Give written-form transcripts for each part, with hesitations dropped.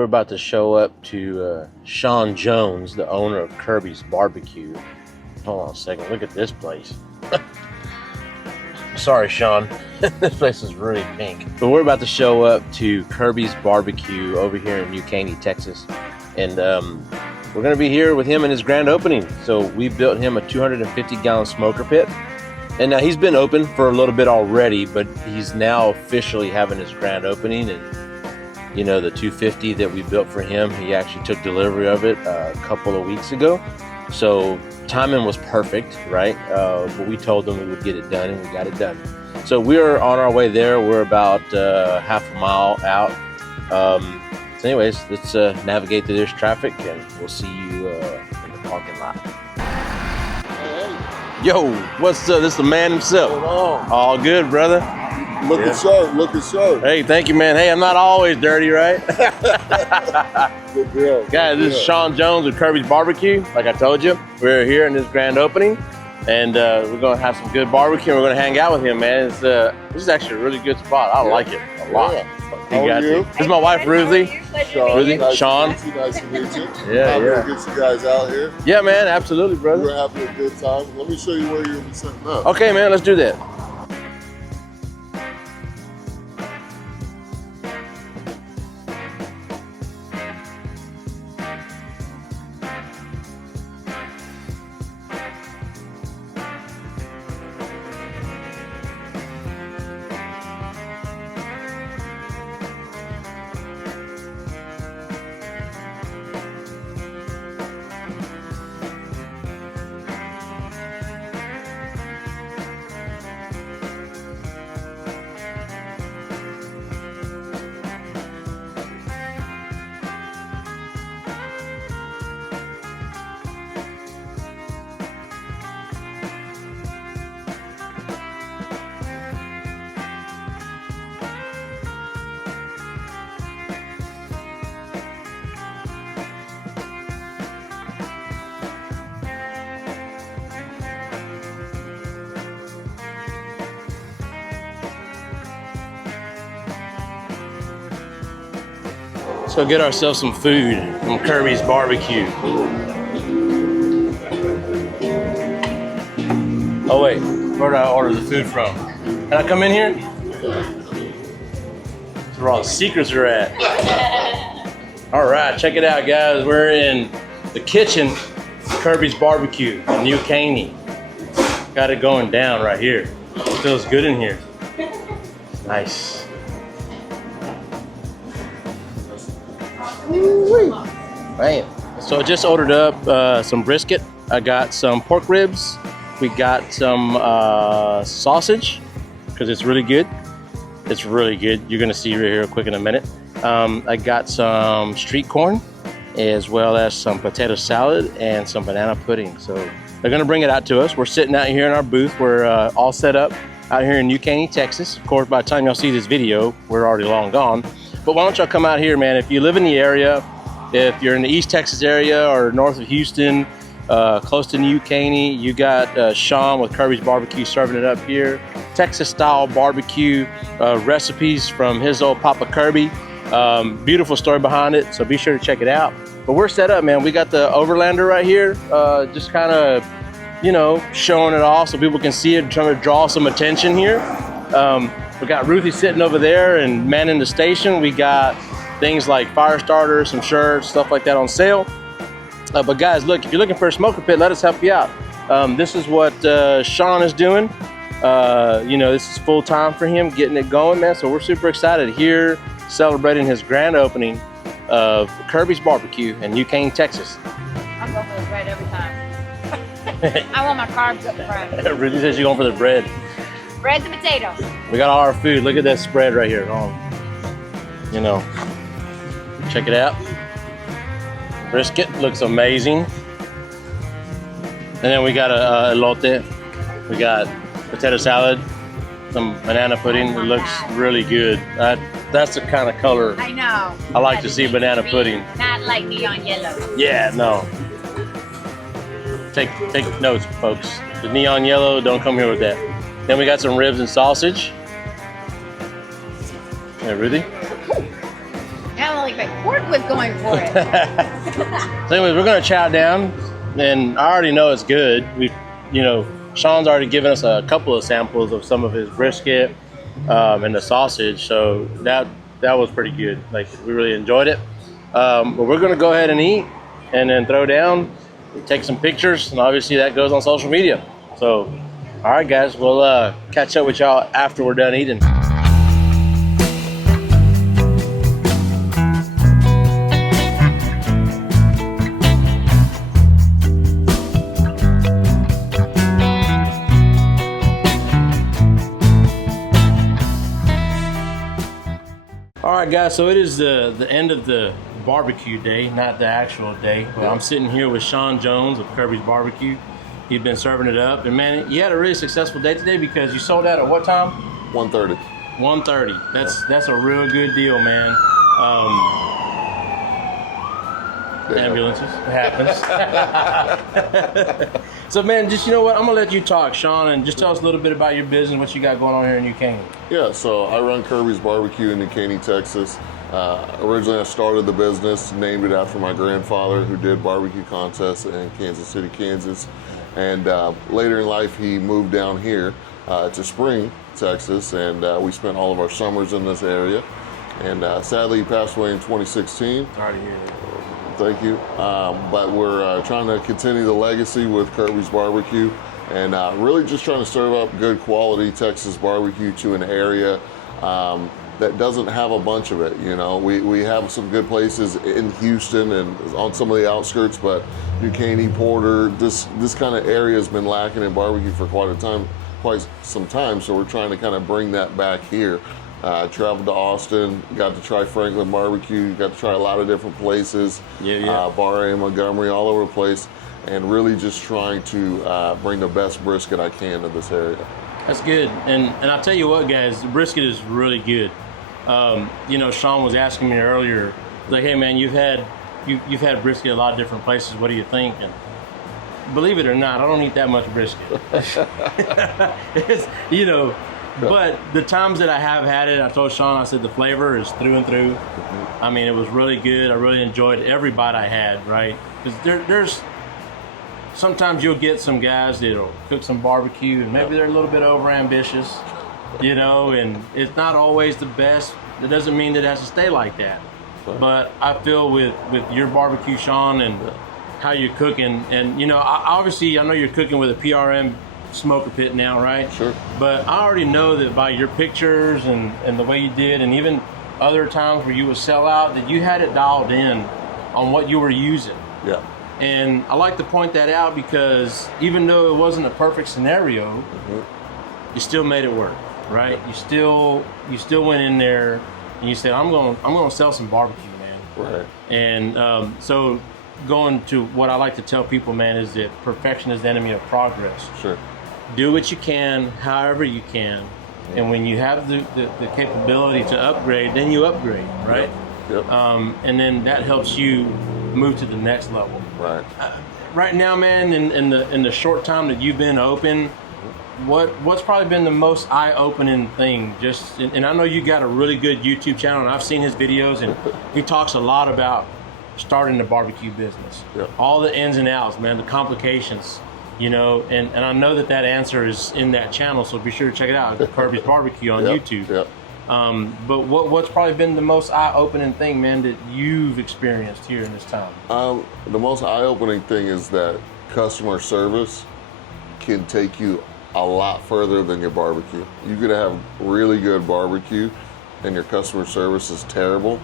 We're about to show up to Shawn Jones, the owner of Kirby's BBQ. Hold on a second, look at this place. Sorry, Shawn. This place is really pink. But we're about to show up to Kirby's BBQ over here in New Caney, Texas. And we're gonna be here with him in his grand opening. So we built him a 250-gallon smoker pit. And now he's been open for a little bit already, but he's now officially having his grand opening. And you know, the 250 that we built for him, he actually took delivery of it a couple of weeks ago. So timing was perfect, right? But we told them we would get it done, and we got it done. So we're on our way there. We're about half a mile out. So anyways, let's navigate through this traffic, and we'll see you in the parking lot. Yo, what's up? This is the man himself. All good, brother. Looking sharp, looking sharp. Hey, thank you, man. Hey, I'm not always dirty, right? Good deal. Guys, this is Shawn Jones with Kirby's BBQ. Like I told you, we're here in this grand opening, and we're gonna have some good barbecue. And we're gonna hang out with him, man. This is actually a really good spot. I like it a lot. Yeah. How are you? This is my wife, Ruthie. Shawn. Nice to meet you. Yeah, Happy to get you guys out here. Yeah, man, absolutely, brother. We're having a good time. Let me show you where you'll be setting up. Okay, man, let's do that. Let's go get ourselves some food from Kirby's BBQ. Oh wait, where did I order the food from? Can I come in here? That's where all the secrets are at. All right, check it out, guys. We're in the kitchen of Kirby's BBQ in New Caney. Got it going down right here. It feels good in here. Nice. Man. So I just ordered up some brisket. I got some pork ribs. We got some sausage, because it's really good. It's really good. You're gonna see right here quick in a minute. I got some street corn, as well as some potato salad and some banana pudding. So they're gonna bring it out to us. We're sitting out here in our booth. We're all set up out here in New Caney, Texas. Of course, by the time y'all see this video, we're already long gone. But why don't y'all come out here, man? If you live in the area, if you're in the East Texas area or north of Houston, close to New Caney, you got Shawn with Kirby's BBQ serving it up here. Texas-style barbecue recipes from his old Papa Kirby. Beautiful story behind it, so be sure to check it out. But we're set up, man. We got the Overlander right here, just kind of, you know, showing it off so people can see it, trying to draw some attention here. We got Ruthie sitting over there and manning the station. We got things like fire starters, some shirts, stuff like that on sale. But guys, look, if you're looking for a smoker pit, let us help you out. This is what Shawn is doing. You know, this is full time for him, getting it going, man. So we're super excited here, celebrating his grand opening of Kirby's BBQ in New Caney, Texas. I'm going for the bread every time. I want my carbs up front. Ruthie says you're going for the bread. Bread and potatoes. We got all our food. Look at that spread right here. You know, check it out. Brisket looks amazing. And then we got a elote. We got potato salad, some banana pudding. It looks really good. That's the kind of color I know. I like to see banana pudding. Not like neon yellow. Yeah, no. Take notes, folks. The neon yellow, don't come here with that. Then we got some ribs and sausage. Hey, Ruthie? I'm only perfect. Pork was going for it. So anyways, we're gonna chow down, and I already know it's good. Shawn's already given us a couple of samples of some of his brisket and the sausage, so that was pretty good. Like, we really enjoyed it. But we're gonna go ahead and eat, and then throw down, take some pictures, and obviously that goes on social media. So, all right, guys, we'll catch up with y'all after we're done eating. All right, guys, so it is the end of the barbecue day, not the actual day. But I'm sitting here with Shawn Jones of Kirby's Barbecue. He's been serving it up, and man, you had a really successful day today because you sold out at what time? 1:30. 1:30. That's a real good deal, man. Ambulances, it happens. So, man, just, you know what? I'm gonna let you talk, Shawn, and just tell us a little bit about your business, what you got going on here in New Caney. Yeah, so I run Kirby's Barbecue in New Caney, Texas. Originally, I started the business, named it after my grandfather, who did barbecue contests in Kansas City, Kansas. And later in life, he moved down here to Spring, Texas, and we spent all of our summers in this area. And sadly, he passed away in 2016. Sorry to hear that. Thank you. But we're trying to continue the legacy with Kirby's Barbecue, and really just trying to serve up good quality Texas barbecue to an area that doesn't have a bunch of it. You know, we have some good places in Houston and on some of the outskirts, but New Caney, Porter, this kind of area has been lacking in barbecue for quite some time. So we're trying to kind of bring that back here. Traveled to Austin, got to try Franklin Barbecue, got to try a lot of different places, Bar A, Montgomery, all over the place, and really just trying to bring the best brisket I can to this area. That's good, and I'll tell you what, guys, the brisket is really good. Shawn was asking me earlier, like, hey man, you've had brisket a lot of different places. What do you think? And believe it or not, I don't eat that much brisket. But the times that I have had it, I told Shawn, I said the flavor is through and through. I mean, it was really good. I really enjoyed every bite I had, right? Because there's sometimes you'll get some guys that'll cook some barbecue and maybe they're a little bit over ambitious, and it's not always the best. That doesn't mean that it has to stay like that. But I feel with your barbecue, Shawn, and how you're cooking, and obviously I know you're cooking with a PRM smoker pit now, right? Sure. But I already know that by your pictures and the way you did, and even other times where you would sell out, that you had it dialed in on what you were using. Yeah. And I like to point that out because even though it wasn't a perfect scenario, you still made it work, right? You still went in there and you said, I'm gonna sell some barbecue, man. Right. And so going to what I like to tell people, man, is that perfection is the enemy of progress. Sure. Do what you can, however you can, and when you have the capability to upgrade, then you upgrade, right? Yep. And then that helps you move to the next level. Right. Right now, man, in the short time that you've been open, what's probably been the most eye-opening thing? And I know you got a really good YouTube channel, and I've seen his videos, and he talks a lot about starting the barbecue business. Yep. All the ins and outs, man, the complications. And I know that answer is in that channel, so be sure to check it out, Kirby's Barbecue on YouTube. Yep. But what's probably been the most eye-opening thing, man, that you've experienced here in this time? The most eye-opening thing is that customer service can take you a lot further than your barbecue. You could have really good barbecue and your customer service is terrible,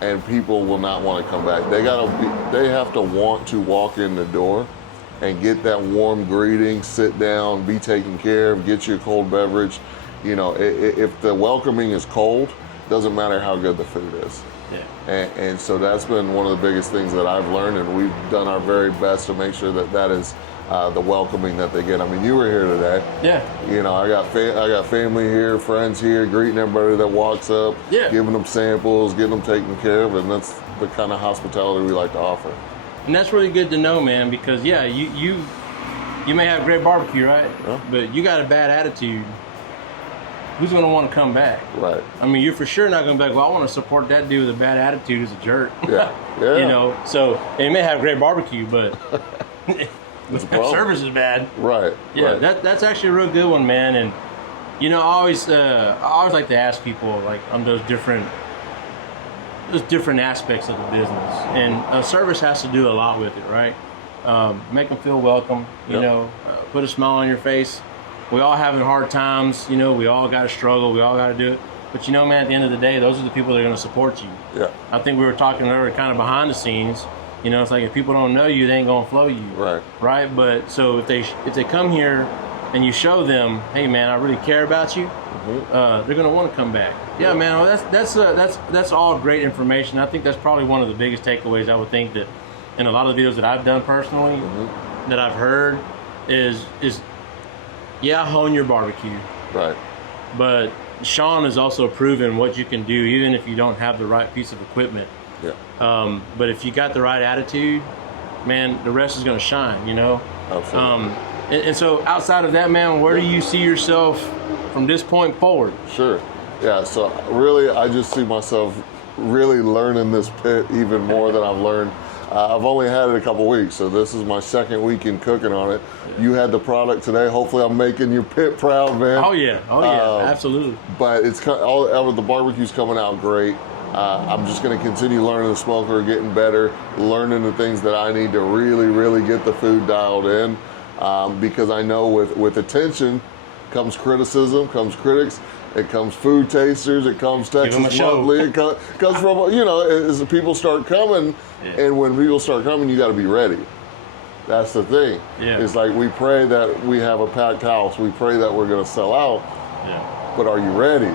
and people will not want to come back. They have to want to walk in the door and get that warm greeting, sit down, be taken care of, get you a cold beverage. If the welcoming is cold, doesn't matter how good the food is. Yeah. And so that's been one of the biggest things that I've learned, and we've done our very best to make sure that is the welcoming that they get. I mean, you were here today. Yeah. I got family here, friends here, greeting everybody that walks up, giving them samples, getting them taken care of, and that's the kind of hospitality we like to offer. And that's really good to know, man, because you may have great barbecue, right? Yeah. But you got a bad attitude. who's going to want to come back? Right. I mean, you're for sure not going to be like, well, I want to support that dude with a bad attitude who's a jerk. Yeah. Yeah. You know, so they may have great barbecue, but service is bad. Right. Yeah, right. that's actually a real good one, man. And you know, I always like to ask people like on those different aspects of the business, and service has to do a lot with it, right? Make them feel welcome. You know, put a smile on your face. We all having hard times. You know, we all got to struggle. We all got to do it. But you know, man, at the end of the day, those are the people that are going to support you. Yeah. I think we were talking earlier, kind of behind the scenes. You know, it's like if people don't know you, they ain't gonna flow you. Right. Right. But so if they come here and you show them, hey man, I really care about you, they're gonna want to come back. Yeah, man. Well, that's all great information. I think that's probably one of the biggest takeaways. I would think that in a lot of the videos that I've done personally, that I've heard is hone your barbecue. Right. But Shawn has also proven what you can do, even if you don't have the right piece of equipment. Yeah. But if you got the right attitude, man, the rest is going to shine, you know? Absolutely. And so outside of that, man, where do you see yourself from this point forward? Sure. Yeah, so really, I just see myself really learning this pit even more than I've learned. I've only had it a couple weeks, so this is my second week in cooking on it. You had the product today. Hopefully I'm making your pit proud, man. Oh yeah, absolutely. But it's the barbecue's coming out great. I'm just going to continue learning the smoker, getting better, learning the things that I need to really, really get the food dialed in. Because I know with attention comes criticism, comes critics, it comes food tasters, it comes Texas Lovely, it comes from, you know, as the people start coming, and when people start coming, you got to be ready. That's the thing. Yeah. It's like we pray that we have a packed house, we pray that we're going to sell out, but are you ready?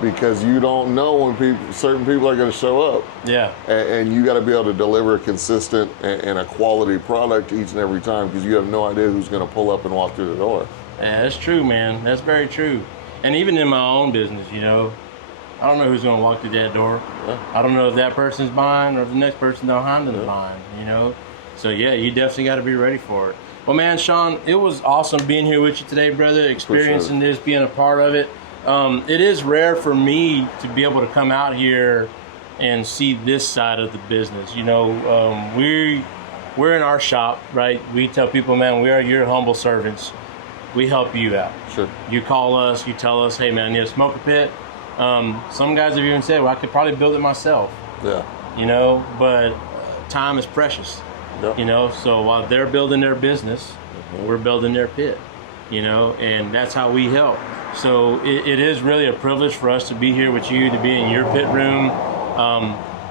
Because you don't know when certain people are going to show up. Yeah. And you got to be able to deliver a consistent and a quality product each and every time, because you have no idea who's going to pull up and walk through the door. Yeah, that's true, man. That's very true. And even in my own business, you know, I don't know who's going to walk through that door. Yeah. I don't know if that person's buying or if the next person behind them is buying, you know. So, yeah, you definitely got to be ready for it. Well, man, Shawn, it was awesome being here with you today, brother, experiencing this, being a part of it. It is rare for me to be able to come out here and see this side of the business. You know, we're in our shop, right? We tell people, man, we are your humble servants. We help you out. Sure. You call us, you tell us, hey man, I need a smoker pit. Some guys have even said, well, I could probably build it myself. Yeah. You know, but time is precious. Yep. You know, so while they're building their business, we're building their pit. You know, and that's how we help. So it is really a privilege for us to be here with you, to be in your pit room.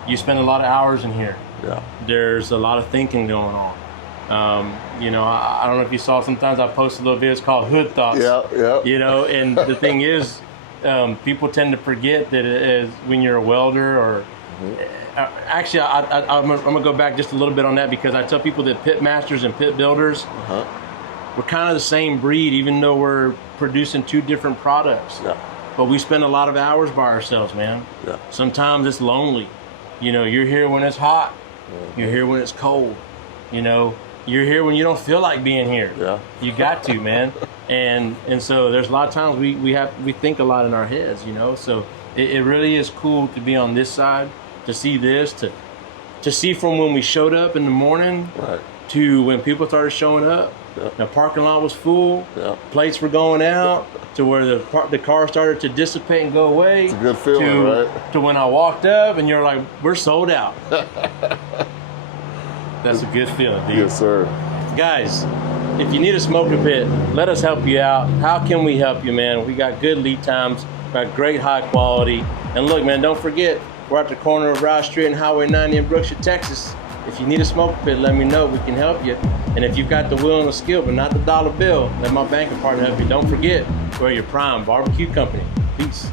You spend a lot of hours in here. Yeah. There's a lot of thinking going on. You know, I don't know if you saw, sometimes I post a little videos called Hood Thoughts. Yeah, yeah. You know, and the thing is, people tend to forget that when you're a welder or... Actually, I'm going to go back just a little bit on that, because I tell people that Pitmasters and pit builders, we're kind of the same breed, even though we're producing two different products. Yeah. But we spend a lot of hours by ourselves, man. Yeah. Sometimes it's lonely. You know, you're here when it's hot. You're here when it's cold. You know, you're here when you don't feel like being here. Yeah. You got to, man. And so there's a lot of times we think a lot in our heads, you know. So it really is cool to be on this side, to see this, to see from when we showed up in the morning to when people started showing up. Yep. The parking lot was full. Yep. Plates were going out to where the car started to dissipate and go away. It's a good feeling, right? To when I walked up and you're like, we're sold out. That's a good feeling, dude. Yes, sir. Guys, if you need a smoker pit, let us help you out. How can we help you, man? We got good lead times, got great high quality. And look, man, don't forget, we're at the corner of Rouse Street and Highway 90 in Brookshire, Texas. If you need a smoker pit, let me know. We can help you. And if you've got the will and the skill, but not the dollar bill, let my banking partner help you. Don't forget, we're your prime barbecue company. Peace.